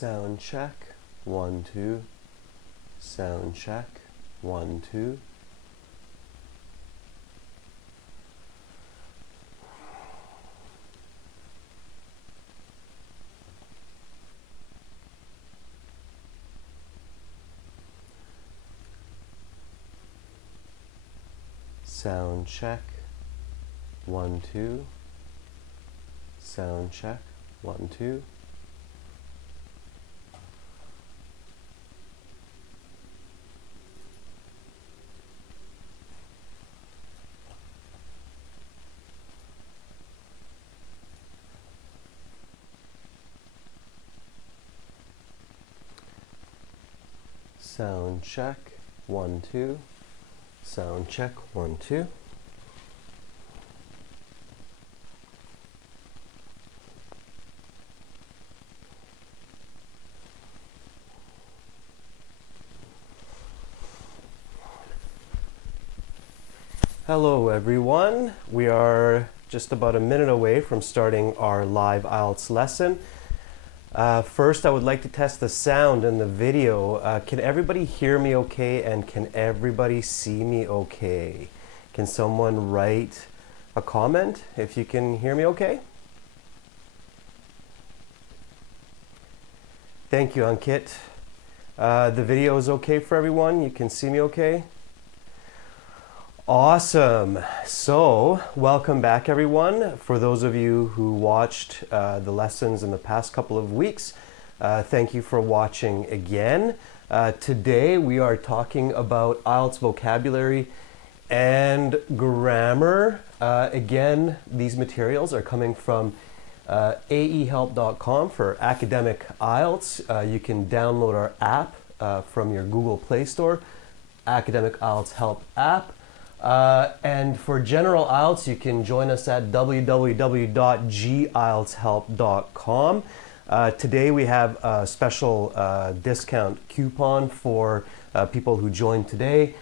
Sound check, 1, 2. Sound check, 1, 2. Sound check, 1, 2. Sound check, 1, 2. Sound check, 1, 2. Sound check, 1, 2. Hello everyone. We are just about a minute away from starting our live IELTS lesson. First, I would like to test the sound in the video. Can everybody hear me okay, and can everybody see me okay? Can someone write a comment if you can hear me okay? Thank you, Ankit. The video is okay for everyone? You can see me okay? Awesome. So, welcome back everyone. For those of you who watched the lessons in the past couple of weeks, thank you for watching again. Today we are talking about IELTS vocabulary and grammar. Again, these materials are coming from aehelp.com for academic IELTS. You can download our app from your Google Play Store, Academic IELTS Help app. And for general IELTS, you can join us at www.gieltshelp.com. Today we have a special discount coupon for people who join today.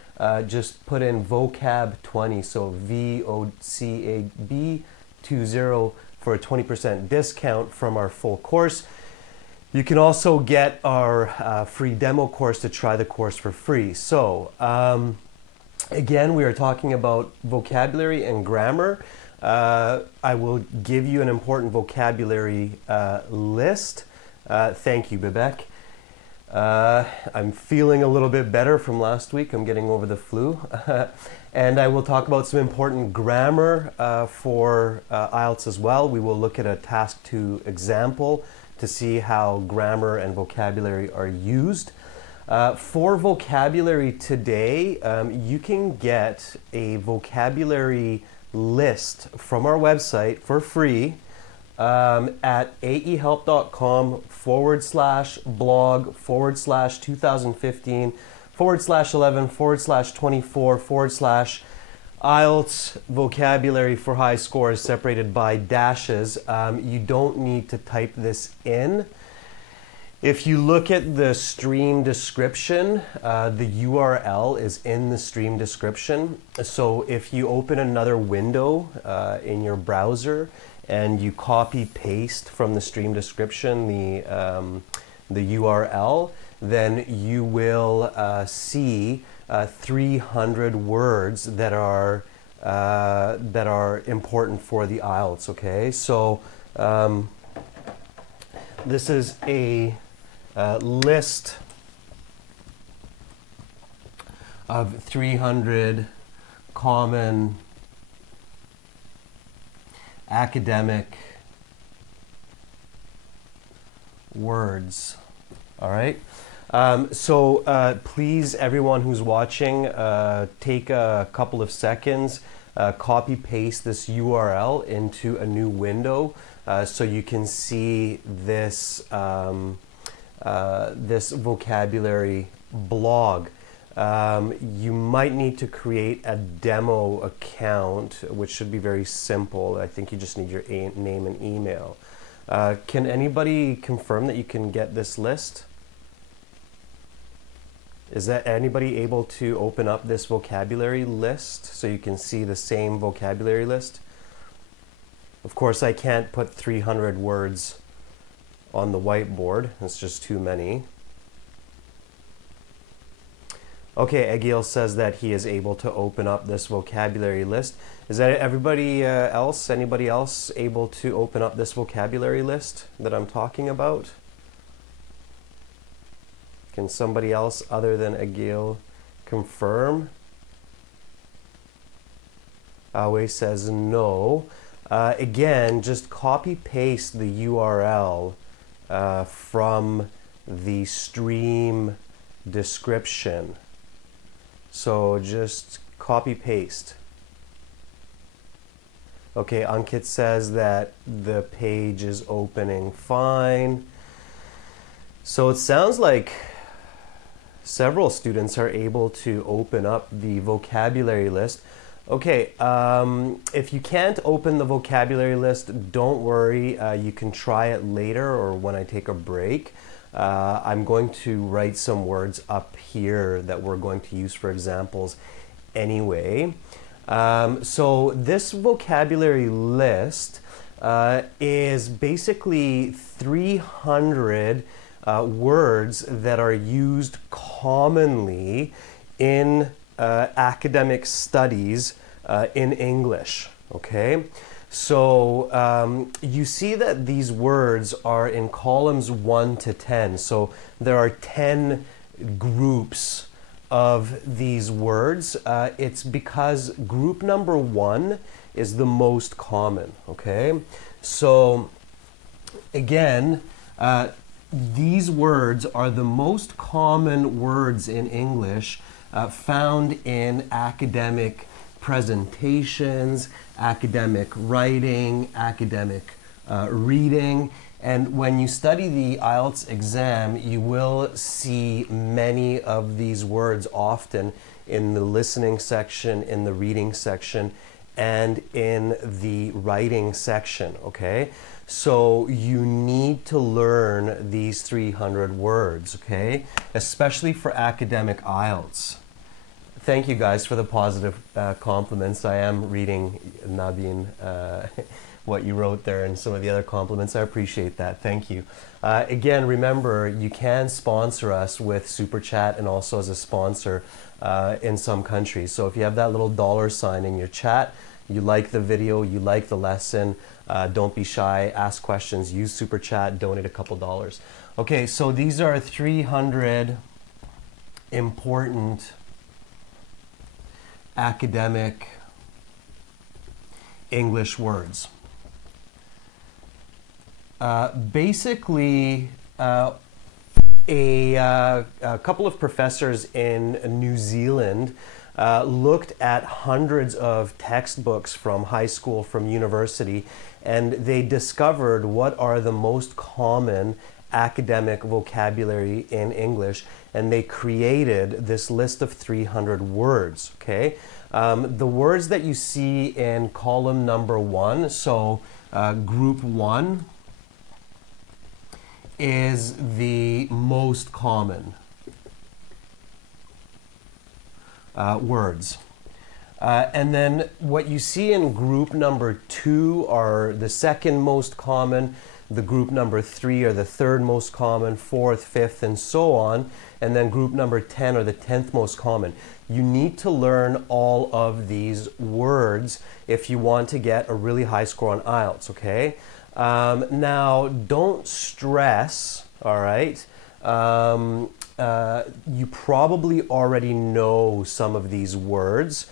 Just put in vocab20, so VOCAB 20 for a 20% discount from our full course. You can also get our free demo course to try the course for free. So, again, we are talking about vocabulary and grammar. I will give you an important vocabulary list. Thank you, Bibek. I'm feeling a little bit better from last week. I'm getting over the flu. And I will talk about some important grammar for IELTS as well. We will look at a task 2 example to see how grammar and vocabulary are used. For vocabulary today, you can get a vocabulary list from our website for free at aehelp.com/blog/2015/11/24/ IELTS vocabulary for high scores separated by dashes. You don't need to type this in. If you look at the stream description, the URL is in the stream description. So if you open another window in your browser and you copy paste from the stream description the URL, then you will see 300 words that are important for the IELTS. Okay, so this is a list of 300 common academic words. All right. So please, everyone who's watching, take a couple of seconds, copy paste this URL into a new window so you can see this this vocabulary blog. You might need to create a demo account, which should be very simple. I think you just need your name and email. Can anybody confirm that you can get this list? Is that anybody able to open up this vocabulary list so you can see the same vocabulary list? Of course, I can't put 300 words on the whiteboard. It's just too many. Okay, Egil says that he is able to open up this vocabulary list. Is that everybody else, anybody else able to open up this vocabulary list that I'm talking about? Can somebody else other than Egil confirm? Awe says no. Again, just copy paste the URL from the stream description. So just copy paste. Okay, Ankit says that the page is opening fine. So it sounds like several students are able to open up the vocabulary list. Okay, if you can't open the vocabulary list, don't worry. You can try it later or when I take a break. I'm going to write some words up here that we're going to use for examples anyway. So this vocabulary list is basically 300 words that are used commonly in academic studies in English, okay? So you see that these words are in columns 1 to 10. So there are 10 groups of these words. It's because group number 1 is the most common, okay? So again, these words are the most common words in English found in academic presentations, academic writing, academic reading. And when you study the IELTS exam, you will see many of these words often in the listening section, in the reading section, and in the writing section, okay? So you need to learn these 300 words, okay? Especially for academic IELTS. Thank you guys for the positive compliments. I am reading, Nabin, what you wrote there and some of the other compliments. I appreciate that. Thank you. Again, remember, you can sponsor us with Super Chat and also as a sponsor in some countries. So if you have that little $ in your chat, you like the video, you like the lesson, don't be shy, ask questions, use Super Chat, donate a couple dollars. Okay, so these are 300 important academic English words. Basically, a couple of professors in New Zealand looked at hundreds of textbooks from high school, from university, and they discovered what are the most common academic vocabulary in English, and they created this list of 300 words, okay? The words that you see in column number 1, so group 1 is the most common words. And then what you see in group number 2 are the second most common, the group number 3 are the third most common, 4th, 5th, and so on, and then group number 10 are the 10th most common. You need to learn all of these words if you want to get a really high score on IELTS, okay? Now, don't stress, all right? You probably already know some of these words,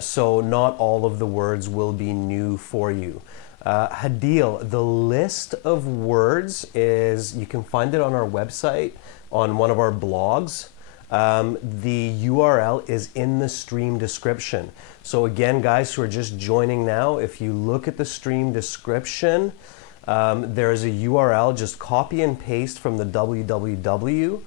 so not all of the words will be new for you. Hadil, the list of words is, you can find it on our website, on one of our blogs. The URL is in the stream description. So again, guys who are just joining now, if you look at the stream description, there's a URL, just copy and paste from the www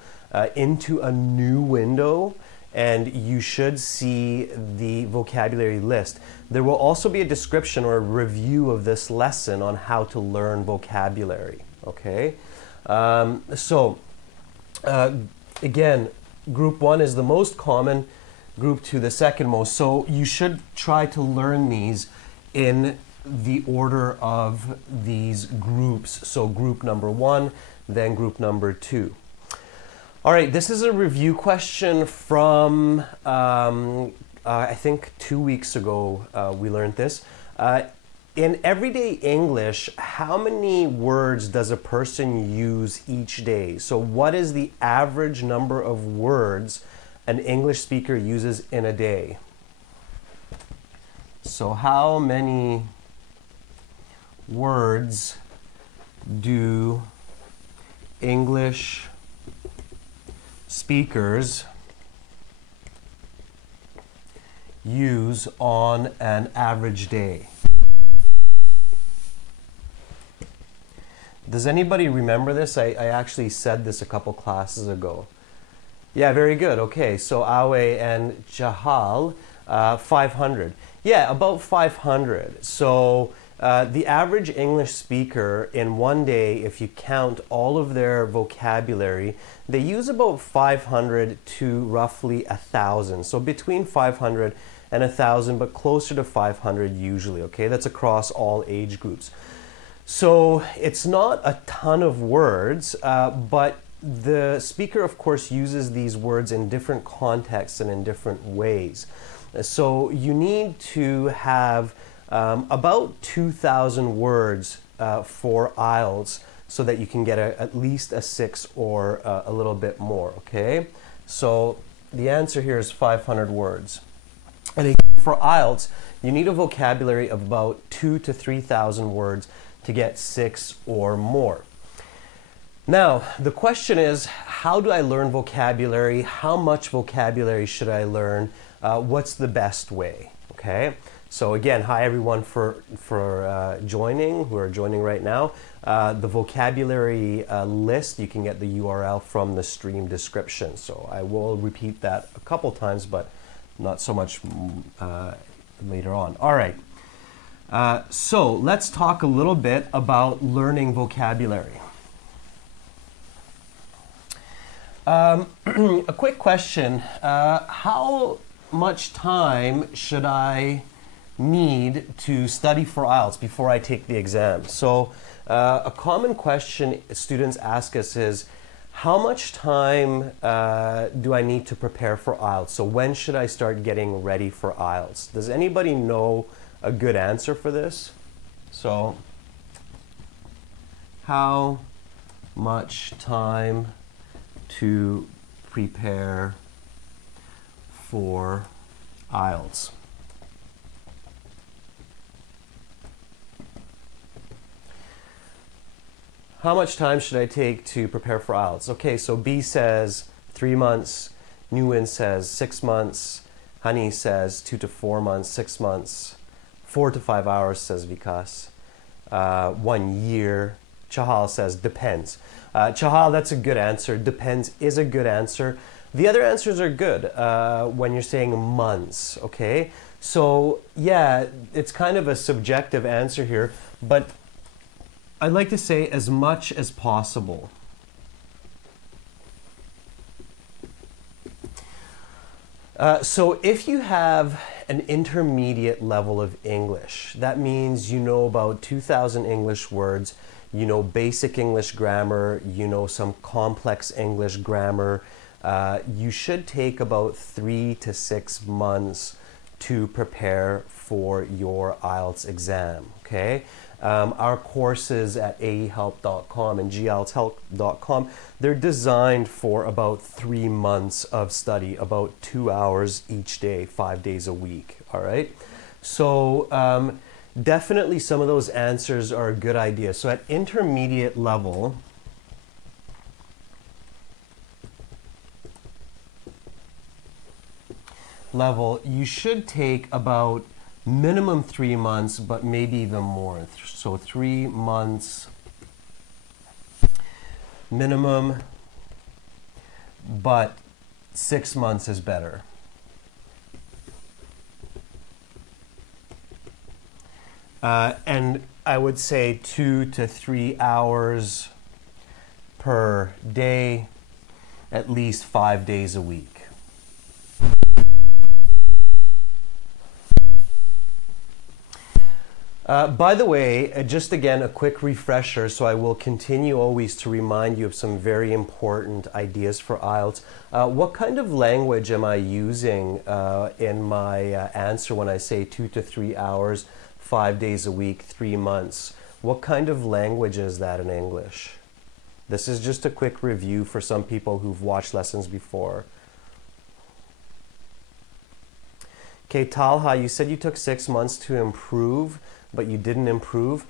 into a new window, and you should see the vocabulary list. There will also be a description or a review of this lesson on how to learn vocabulary, okay? Again, group 1 is the most common, group 2 the second most, so you should try to learn these in the order of these groups. So group number 1, then group number 2. All right, this is a review question from, I think 2 weeks ago we learned this. In everyday English, how many words does a person use each day? So what is the average number of words an English speaker uses in a day? So how many words do English speakers use on an average day? Does anybody remember this? I actually said this a couple classes ago. Yeah, very good. Okay, so Awe and Jahal, 500. Yeah, about 500. So the average English speaker in one day, if you count all of their vocabulary, they use about 500 to roughly 1,000. So between 500 and 1,000, but closer to 500 usually, okay? That's across all age groups. So it's not a ton of words, but the speaker, of course, uses these words in different contexts and in different ways. So you need to have about 2,000 words for IELTS so that you can get at least a 6 or a little bit more, okay? So the answer here is 500 words. And again, for IELTS, you need a vocabulary of about 2,000 to 3,000 words to get 6 or more. Now, the question is, how do I learn vocabulary? How much vocabulary should I learn? What's the best way? Okay. So again, hi everyone for joining, who are joining right now. The vocabulary list, you can get the URL from the stream description. So I will repeat that a couple times, but not so much later on. All right. So let's talk a little bit about learning vocabulary. A quick question. How much time should I need to study for IELTS before I take the exam? So a common question students ask us is, how much time do I need to prepare for IELTS? So when should I start getting ready for IELTS? Does anybody know a good answer for this? So how much time to prepare for IELTS? How much time should I take to prepare for IELTS? Okay, so B says 3 months, Nguyen says 6 months, Honey says 2 to 4 months, 6 months, 4 to 5 hours, says Vikas, 1 year. Chahal says depends. Chahal, that's a good answer. Depends is a good answer. The other answers are good when you're saying months, okay? So yeah, it's kind of a subjective answer here, but I'd like to say as much as possible. So if you have an intermediate level of English, that means you know about 2,000 English words, you know basic English grammar, you know some complex English grammar, you should take about 3 to 6 months to prepare for your IELTS exam, okay? Our courses at aehelp.com and gieltshelp.com, they're designed for about 3 months of study, about 2 hours each day, 5 days a week, all right? So definitely some of those answers are a good idea. So at intermediate level, you should take about minimum 3 months, but maybe even more. So 3 months minimum, but 6 months is better. And I would say 2 to 3 hours per day, at least 5 days a week. By the way, just again, a quick refresher, so I will continue always to remind you of some very important ideas for IELTS. What kind of language am I using in my answer when I say 2 to 3 hours, 5 days a week, 3 months? What kind of language is that in English? This is just a quick review for some people who've watched lessons before. Okay, Talha, you said you took 6 months to improve, but you didn't improve.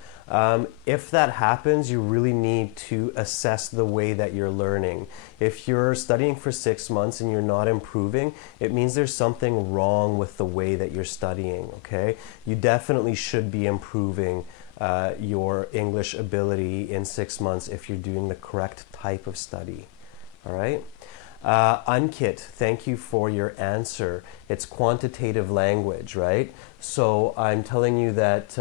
If that happens, you really need to assess the way that you're learning. If you're studying for 6 months and you're not improving, it means there's something wrong with the way that you're studying, okay? You definitely should be improving your English ability in 6 months if you're doing the correct type of study, all right? Ankit, thank you for your answer. It's quantitative language, right? So I'm telling you that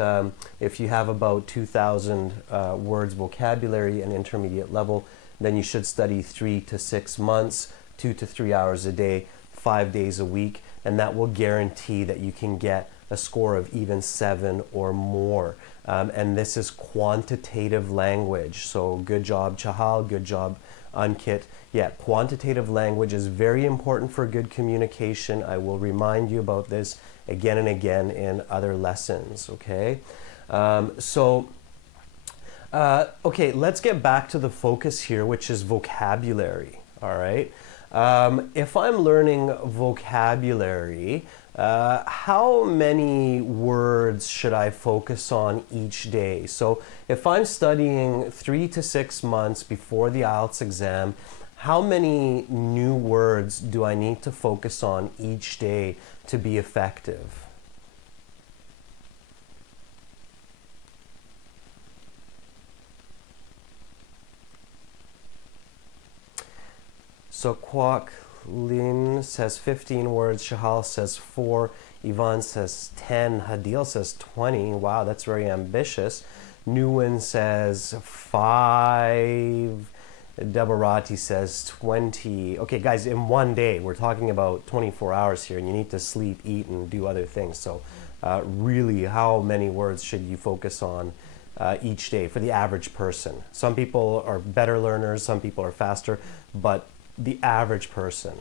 if you have about 2,000 words vocabulary and intermediate level, then you should study 3 to 6 months, 2 to 3 hours a day, 5 days a week, and that will guarantee that you can get a score of even 7 or more. And this is quantitative language. So good job, Chahal, good job, Ankit. Yeah, quantitative language is very important for good communication. I will remind you about this again and again in other lessons, okay? Okay, let's get back to the focus here, which is vocabulary, all right? If I'm learning vocabulary, how many words should I focus on each day? So if I'm studying 3 to 6 months before the IELTS exam, how many new words do I need to focus on each day to be effective? So Kwok Lin says 15 words, Shahal says 4, Yvonne says 10, Hadil says 20. Wow, that's very ambitious. Nguyen says 5, Deborati says 20. Okay, guys, in one day, we're talking about 24 hours here, and you need to sleep, eat, and do other things. So really, how many words should you focus on each day for the average person? Some people are better learners, some people are faster, but the average person.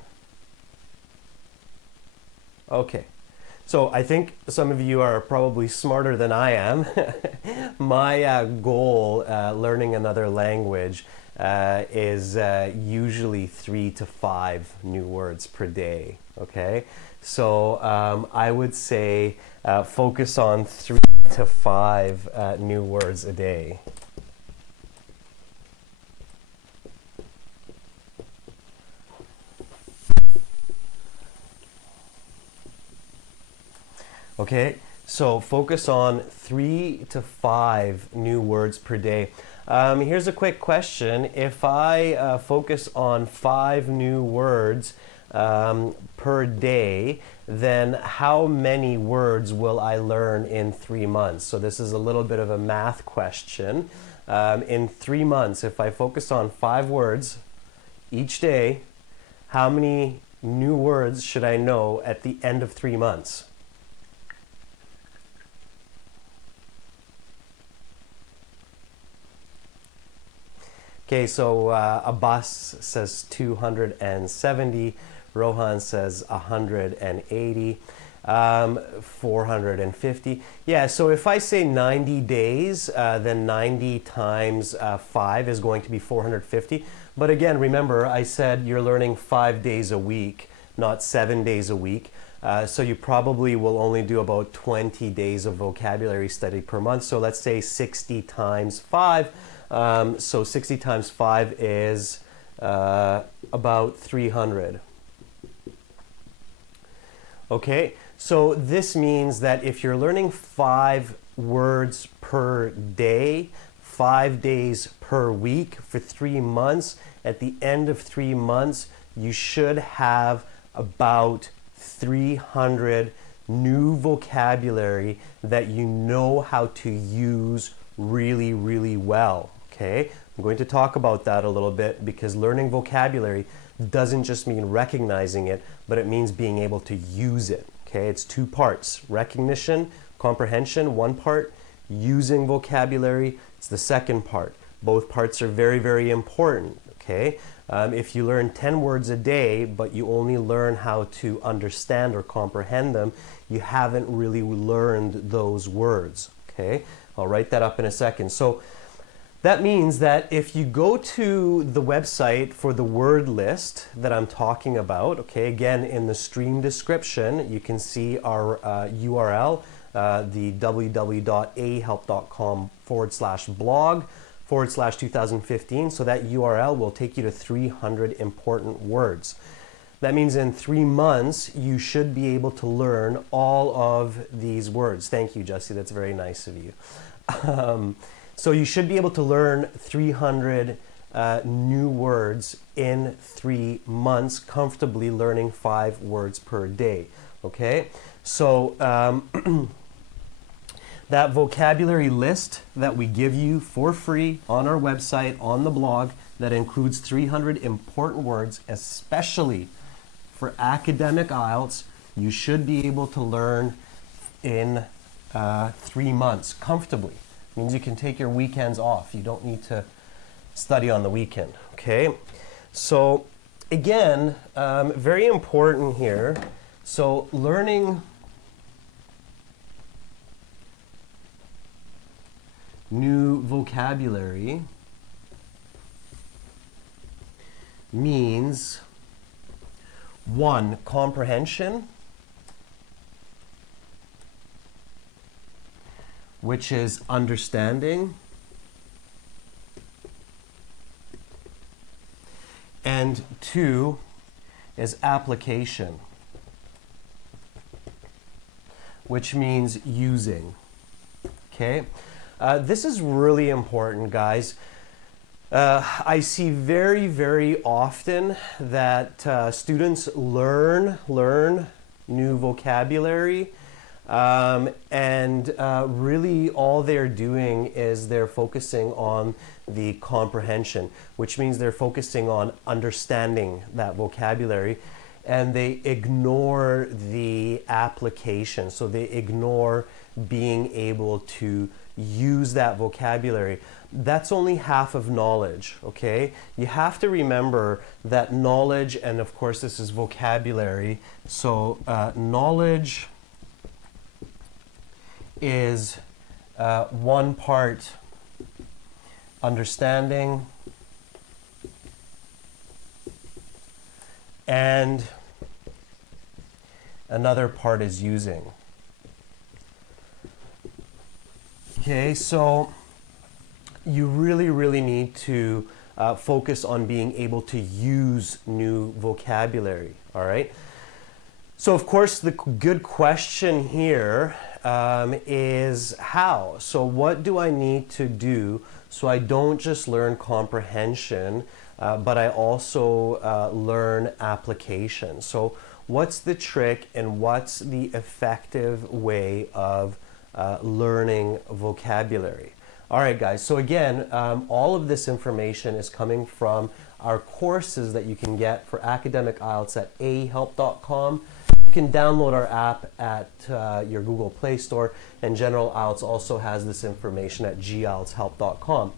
Okay, so I think some of you are probably smarter than I am. My goal learning another language is usually 3 to 5 new words per day, okay? So I would say focus on 3 to 5 new words a day. Okay, so focus on 3 to 5 new words per day. Here's a quick question. If I focus on 5 new words per day, then how many words will I learn in 3 months? So this is a little bit of a math question. In 3 months, if I focus on 5 words each day, how many new words should I know at the end of 3 months? Okay, so Abbas says 270, Rohan says 180, 450. Yeah, so if I say 90 days, then 90 times 5 is going to be 450. But again, remember, I said you're learning 5 days a week, not 7 days a week. So you probably will only do about 20 days of vocabulary study per month. So let's say 60 times 5. So 60 times 5 is about 300. Okay, so this means that if you're learning 5 words per day, 5 days per week for 3 months, at the end of 3 months, you should have about 300 new vocabulary that you know how to use really, really well. Okay, I'm going to talk about that a little bit because learning vocabulary doesn't just mean recognizing it, but it means being able to use it. Okay, it's 2 parts: recognition, comprehension, one part, Using vocabulary, it's the second part. Both parts are very, very important, okay? If you learn 10 words a day, but you only learn how to understand or comprehend them, you haven't really learned those words, okay? I'll write that up in a second. So that means that if you go to the website for the word list that I'm talking about, okay, again, in the stream description, you can see our URL, the www.ahelp.com/blog/2015. So that URL will take you to 300 important words. That means in 3 months, you should be able to learn all of these words. Thank you, Jesse. That's very nice of you. So you should be able to learn 300 new words in 3 months, comfortably learning 5 words per day. Okay? So that vocabulary list that we give you for free on our website, on the blog, that includes 300 important words, especially for academic IELTS, you should be able to learn in 3 months comfortably. It means you can take your weekends off. You don't need to study on the weekend, okay? So again, very important here. So learning new vocabulary means 1, comprehension, which is understanding, and 2 is application, which means using. Okay? This is really important, guys. I see very, very often that students learn new vocabulary, and really all they're doing is they're focusing on the comprehension, which means they're focusing on understanding that vocabulary, and they ignore the application. So they ignore being able to use that vocabulary. That's only half of knowledge, okay? You have to remember that knowledge, and of course this is vocabulary, so knowledge is 1 part understanding and another part is using. Okay, so you really need to focus on being able to use new vocabulary, all right? So of course the good question here is how? So what do I need to do so I don't just learn comprehension, but I also learn application? So what's the trick and what's the effective way of learning vocabulary? All right, guys, so again, all of this information is coming from our courses that you can get for academic IELTS at ahelp.com. You can download our app at your Google Play Store, and General IELTS also has this information at gieltshelp.com.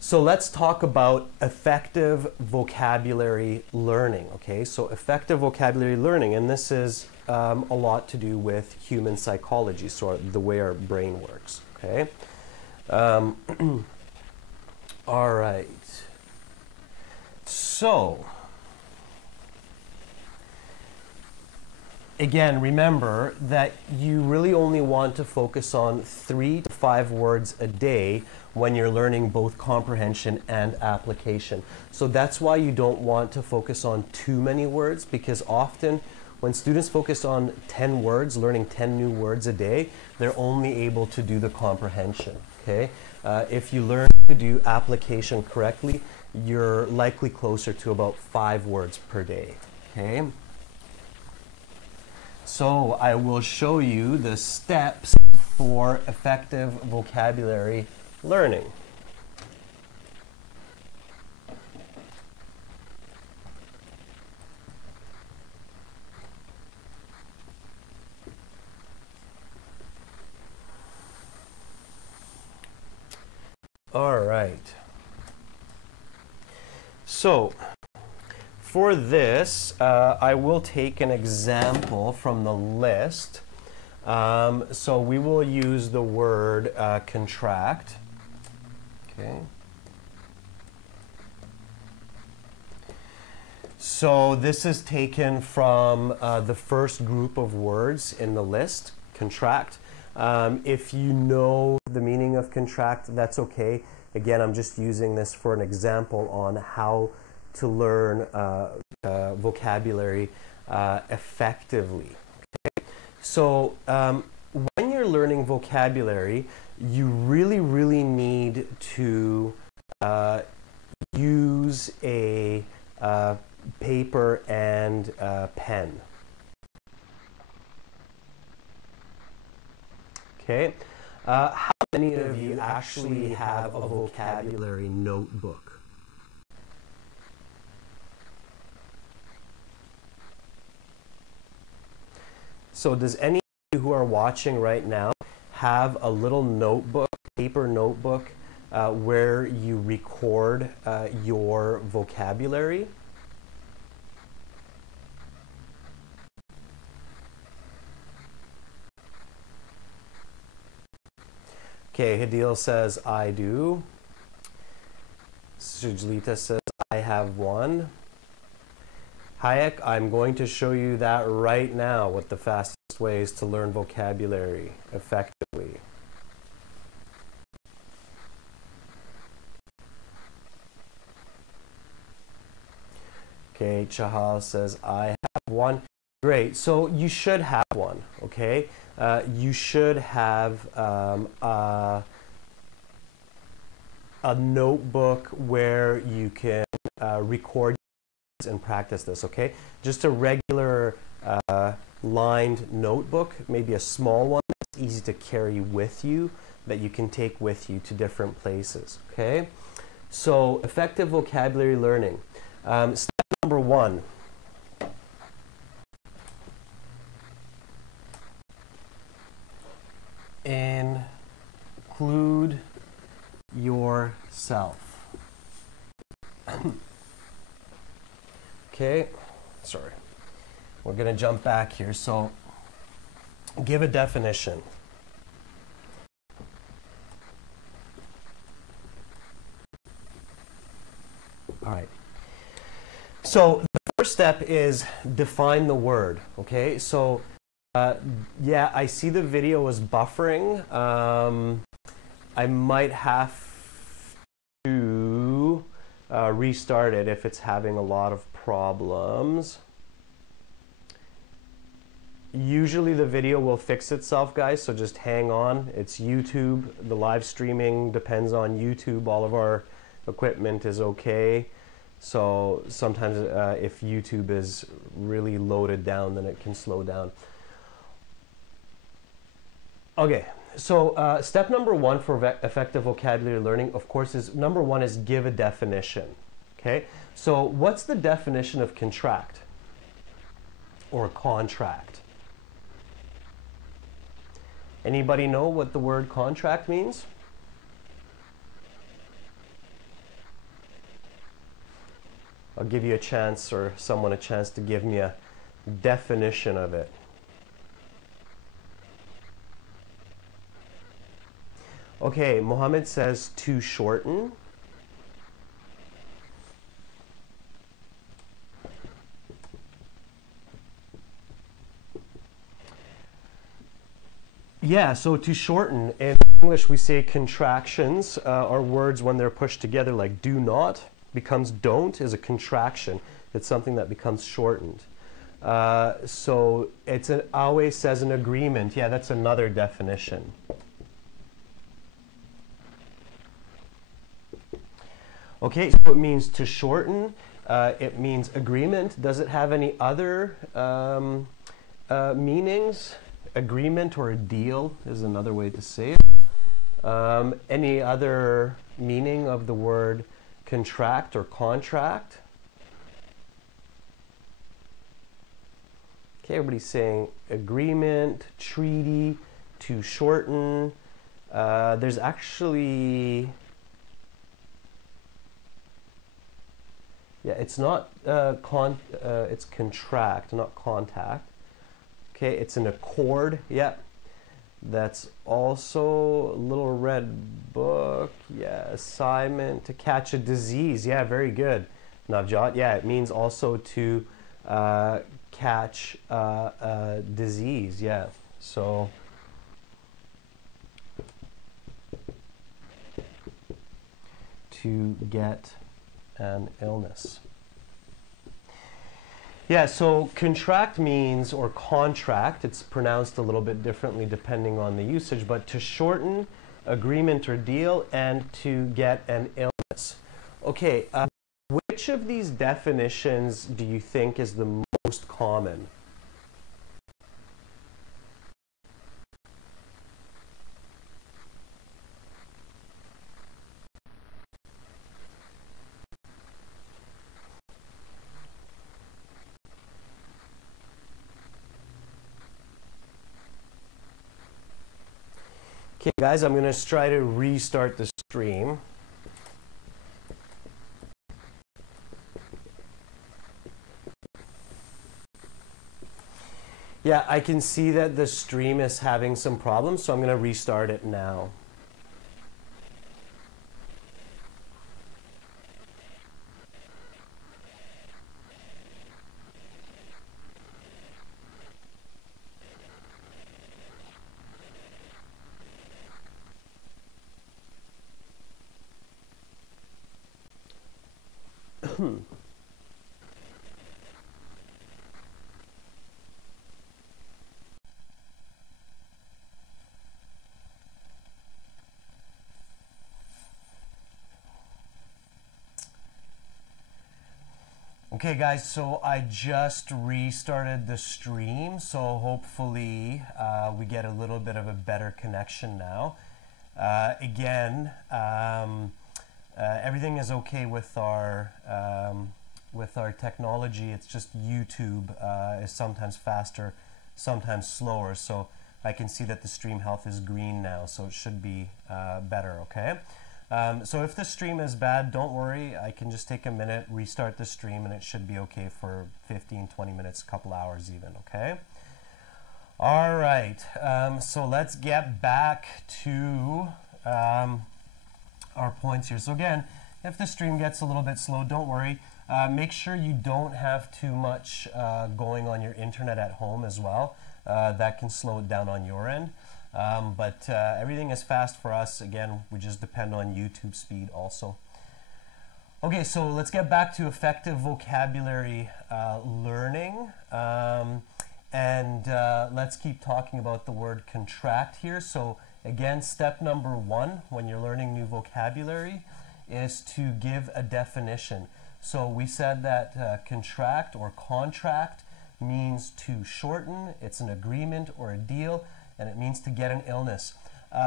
So let's talk about effective vocabulary learning, okay? So effective vocabulary learning, and this is a lot to do with human psychology, so the way our brain works, okay? All right. So, again, remember that you really only want to focus on 3 to 5 words a day when you're learning both comprehension and application. So that's why you don't want to focus on too many words, because often when students focus on 10 words, learning 10 new words a day, they're only able to do the comprehension, okay? If you learn to do application correctly, you're likely closer to about 5 words per day, okay? So I will show you the steps for effective vocabulary learning. All right. So for this, I will take an example from the list. So we will use the word contract. Okay. So this is taken from the first group of words in the list, contract. If you know the meaning of contract, that's okay. Again, I'm just using this for an example on how to learn vocabulary effectively. Okay? So when you're learning vocabulary, you really need to use a paper and pen. Okay. How many of you actually have a vocabulary notebook? So does any of you who are watching right now have a little notebook, paper notebook, where you record your vocabulary? Okay, Hadil says, I do. Sujlita says, I have one. Hayek, I'm going to show you that right now, what the fastest ways to learn vocabulary effectively. Okay, Chahal says, I have one. Great, so you should have one, okay? You should have a notebook where you can record and practice this, okay? Just a regular lined notebook, maybe a small one that's easy to carry with you, that you can take with you to different places, okay? So, effective vocabulary learning. Step number 1. Include yourself. Okay, sorry. We're going to jump back here. So, give a definition. All right. So, the first step is define the word. Okay, so yeah, I see the video was buffering. I might have to restart it if it's having a lot of problems. Usually the video will fix itself, guys, so just hang on. It's YouTube. The live streaming depends on YouTube. All of our equipment is okay. So sometimes if YouTube is really loaded down, then it can slow down. Okay, so step number 1 for effective vocabulary learning, of course, is number 1 is give a definition. Okay, so what's the definition of contract or contract? Anybody know what the word contract means? I'll give you a chance, or someone a chance, to give me a definition of it. Okay, Mohammed says to shorten. Yeah, so to shorten, in English we say contractions are words when they're pushed together, like do not becomes don't is a contraction. It's something that becomes shortened. So it's always says an agreement. Yeah, that's another definition. Okay, so it means to shorten. It means agreement. Does it have any other meanings? Agreement or a deal is another way to say it. Any other meaning of the word contract or contract? Okay, everybody's saying agreement, treaty, to shorten. There's actually Yeah, it's not it's contract, not contact. Okay, it's an accord. Yeah, that's also a little red book. Yeah, assignment to catch a disease. Yeah, very good, Navjot. Yeah, it means also to catch a disease. Yeah, so to get an illness. Yeah, so contract means, or contract, it's pronounced a little bit differently depending on the usage, but to shorten, agreement or deal, and to get an illness. Okay, which of these definitions do you think is the most common? Okay, guys, I'm going to try to restart the stream. Yeah, I can see that the stream is having some problems, so I'm going to restart it now. Okay guys, so I just restarted the stream, so hopefully we get a little bit of a better connection now. Everything is okay with our technology. It's just YouTube is sometimes faster, sometimes slower, so I can see that the stream health is green now, so it should be better, okay? So if the stream is bad, don't worry. I can just take a minute, restart the stream, and it should be okay for 15, 20 minutes, a couple hours even, okay? All right, so let's get back to our points here. So again, if the stream gets a little bit slow, don't worry. Make sure you don't have too much going on your internet at home as well. That can slow it down on your end. But everything is fast for us. Again, we just depend on YouTube speed also. Okay, so let's get back to effective vocabulary learning. Let's keep talking about the word contract here. So again, step number 1 when you're learning new vocabulary is to give a definition. So we said that contract or contract means to shorten, it's an agreement or a deal, and it means to get an illness.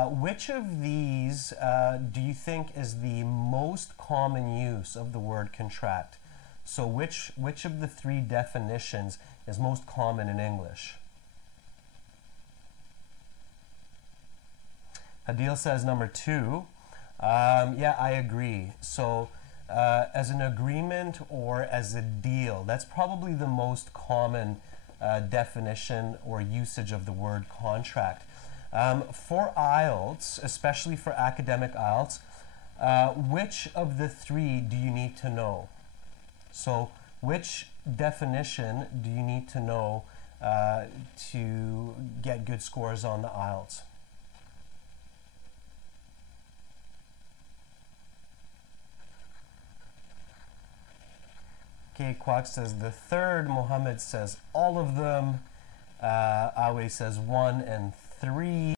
Which of these do you think is the most common use of the word contract? So which of the 3 definitions is most common in English? Adil says number 2. Yeah, I agree. So as an agreement or as a deal, that's probably the most common definition or usage of the word contract. For IELTS, especially for academic IELTS, which of the 3 do you need to know? So which definition do you need to know to get good scores on the IELTS? Okay, Kwak says the 3rd. Mohammed says all of them. Awe says 1 and 3.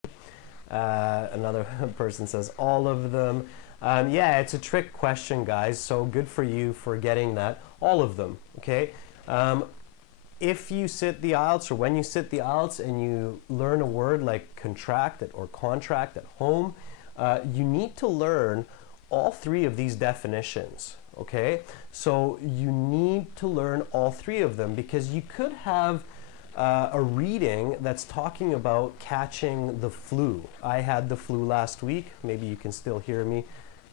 Another person says all of them. Yeah, it's a trick question, guys, so good for you for getting that. All of them, okay? If you sit the IELTS, or when you sit the IELTS and you learn a word like contract or contract at home, you need to learn all 3 of these definitions. Okay, so you need to learn all 3 of them, because you could have a reading that's talking about catching the flu. I had the flu last week. Maybe you can still hear me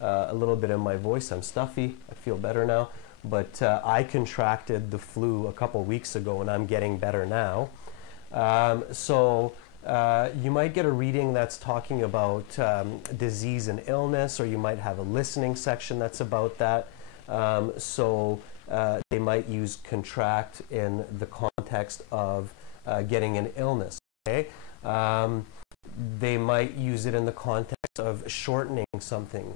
a little bit in my voice. I'm stuffy. I feel better now. but I contracted the flu a couple weeks ago and I'm getting better now. You might get a reading that's talking about disease and illness, or you might have a listening section that's about that. They might use contract in the context of getting an illness. Okay? They might use it in the context of shortening something.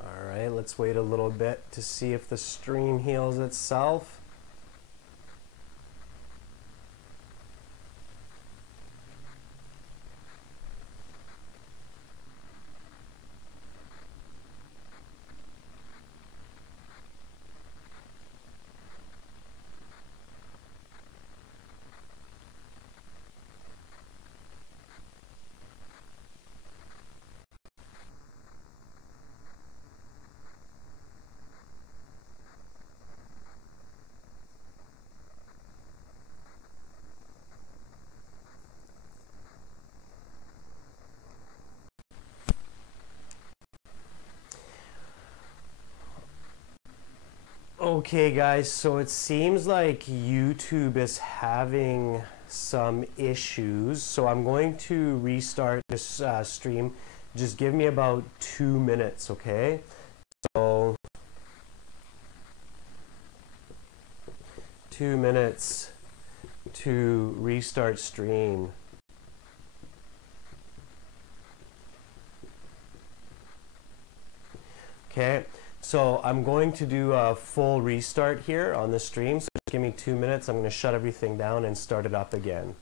Alright, let's wait a little bit to see if the stream heals itself. Okay guys, so it seems like YouTube is having some issues, so I'm going to restart this stream. Just give me about 2 minutes, okay? So 2 minutes to restart stream. Okay. So I'm going to do a full restart here on the stream, so just give me 2 minutes. I'm going to shut everything down and start it up again.